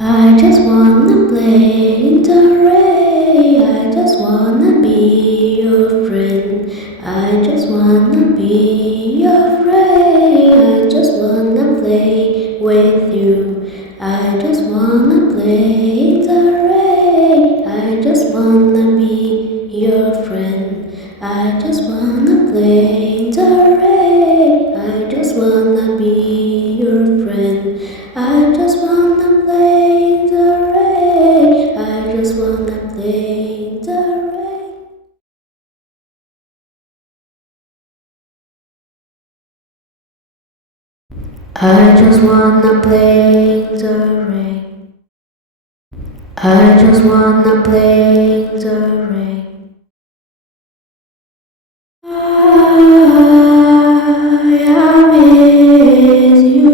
I just wanna play in the rain. I just wanna be your friend. I just wanna be your friend. I just wanna play with you. I just wanna play in the rain. I just wanna be your friend. I just wanna play in the rain. I just wanna be your friend. I just wanna play in the rain. I just wanna play in the rain. I just wanna play in the rain. I just wanna play in the rain. I miss you.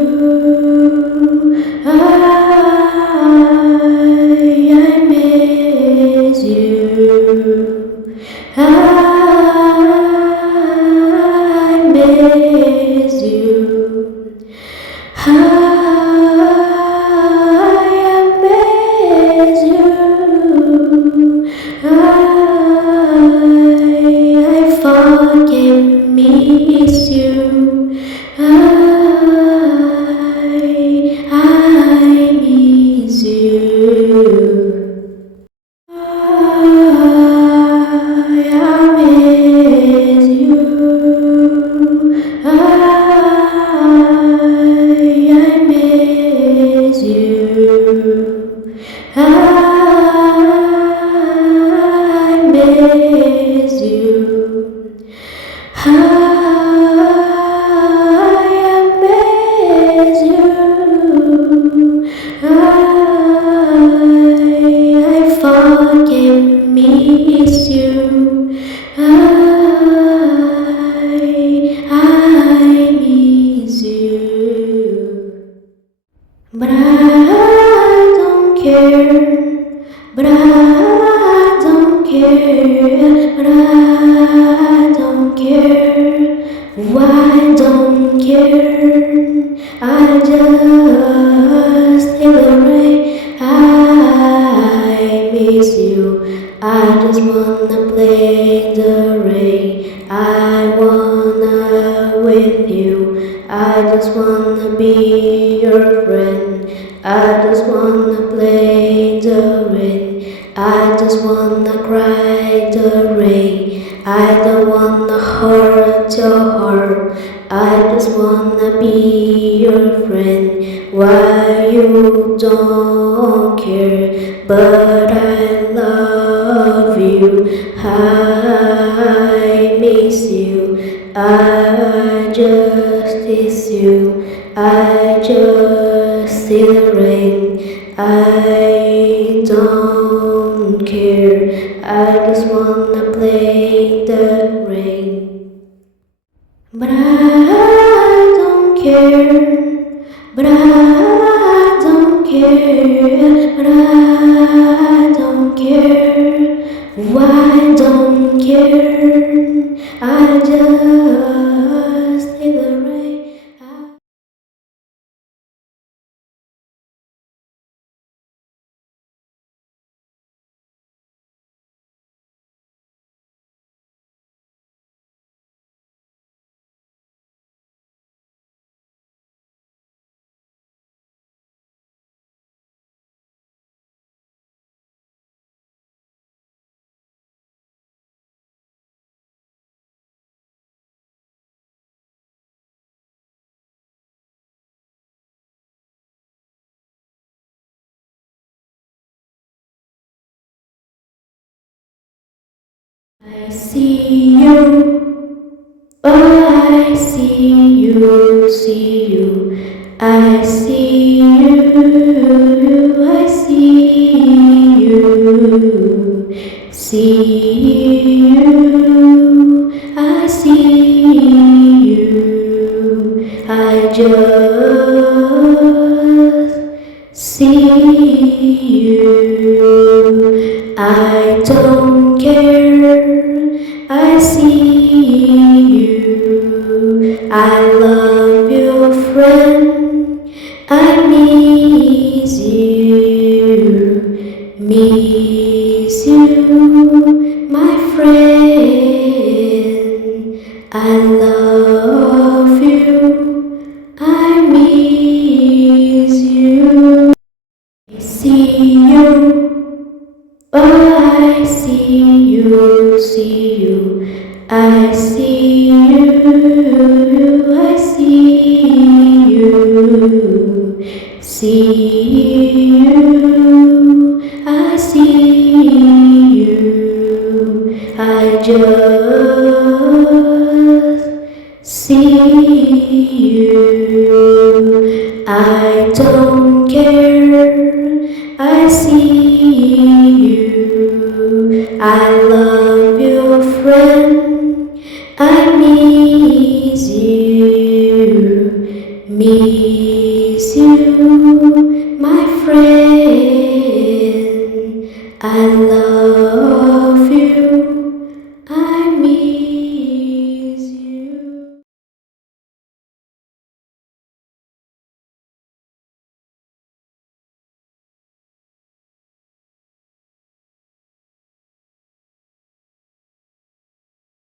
I miss you. I miss you. I miss you. I fucking miss you. I miss you. I miss you. I miss you. I miss you. I miss you. I fucking miss you. I miss you. But I don't care. But I don't care. But I don't care. Why don't care? I just feel the rain. I miss you. I just wanna play in the rain. I wanna with you. I just wanna be your friend. I just wanna play in the rain. I just wanna cry in the rain. I don't wanna hurt your heart. I just wanna be your friend. Why you don't care? But I love you. I miss you. I just miss you. I just see the rain. I don't care. I just wanna play in the rain. But I don't care. But I don't care. But I don't care. Why don't care? I just see the rain. I see you, oh I see you, I see you, I see you, see you, I see you, I just see you, I don't care. I see you. I love you, friend. I miss you. you, my friend. I love you. I miss you. I see you. Oh, I see you. I see you. I see you. See you. I see you. I just